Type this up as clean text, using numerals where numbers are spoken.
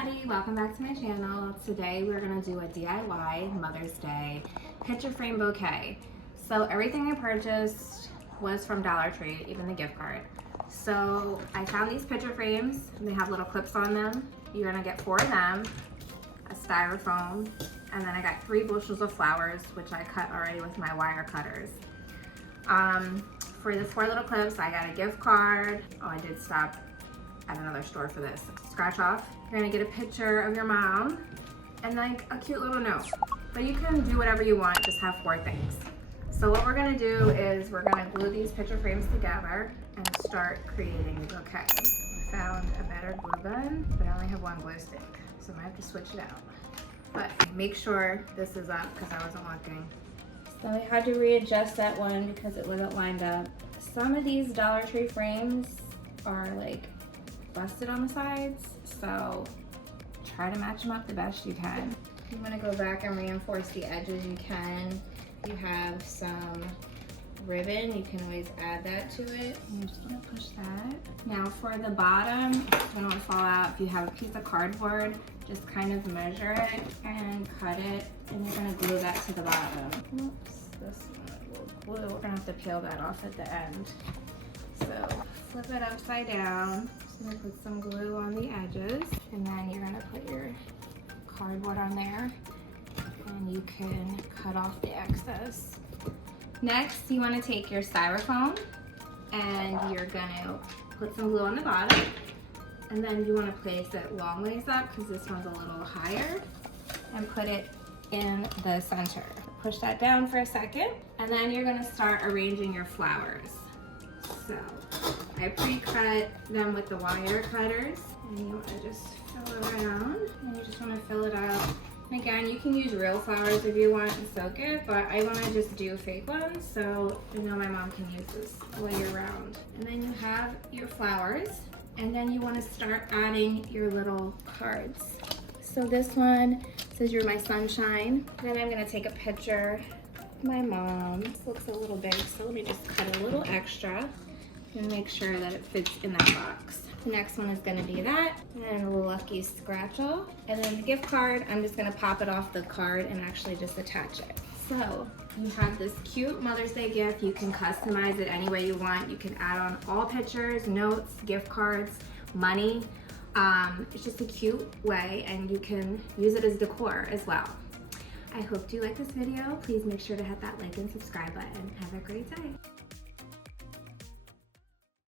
everybody, welcome back to my channel. Today we're going to do a DIY Mother's Day picture frame bouquet. So everything I purchased was from Dollar Tree, even the gift card. So I found these picture frames, and they have little clips on them. You're going to get 4 of them, a styrofoam, and then I got 3 bushels of flowers, which I cut already with my wire cutters. For the 4 little clips, I got a gift card. Oh, I did stop at another store for this. Scratch off. You're gonna get a picture of your mom and like a cute little note. But you can do whatever you want, just have 4 things. So what we're gonna do is we're gonna glue these picture frames together and start creating the bouquet. I found a better glue gun, but I only have 1 glue stick, so I might have to switch it out. But make sure this is up because I wasn't looking. So I had to readjust that one because it wasn't lined up. Some of these Dollar Tree frames are like busted on the sides, so try to match them up the best you can. If you want to go back and reinforce the edges, you can. You have some ribbon, you can always add that to it. I'm just going to push that. Now for the bottom, so it don't fall out, if you have a piece of cardboard, just kind of measure it and cut it, and you're going to glue that to the bottom. Oops, this one will glue. We're going to have to peel that off at the end. So flip it upside down. Just gonna put some glue on the edges, and then you're gonna put your cardboard on there, and you can cut off the excess. Next, you want to take your styrofoam, and you're gonna put some glue on the bottom, and then you want to place it long ways up because this one's a little higher, and put it in the center. Push that down for a second, and then you're gonna start arranging your flowers. So I pre-cut them with the wire cutters, and you want to just fill it around, and you just want to fill it out. And again, you can use real flowers if you want and soak it, but I want to just do fake ones, so I know my mom can use this all year round. And then you have your flowers, and then you want to start adding your little cards. So this one says "You're my sunshine." Then I'm going to take a picture of my mom. This looks a little big, so let me just cut a little extra and make sure that it fits in that box. The next one is gonna be that, and a lucky scratch off. And then the gift card, I'm just gonna pop it off the card and actually just attach it. So you have this cute Mother's Day gift. You can customize it any way you want. You can add on all pictures, notes, gift cards, money. It's just a cute way, and you can use it as decor as well. I hope you like this video. Please make sure to hit that like and subscribe button. Have a great day.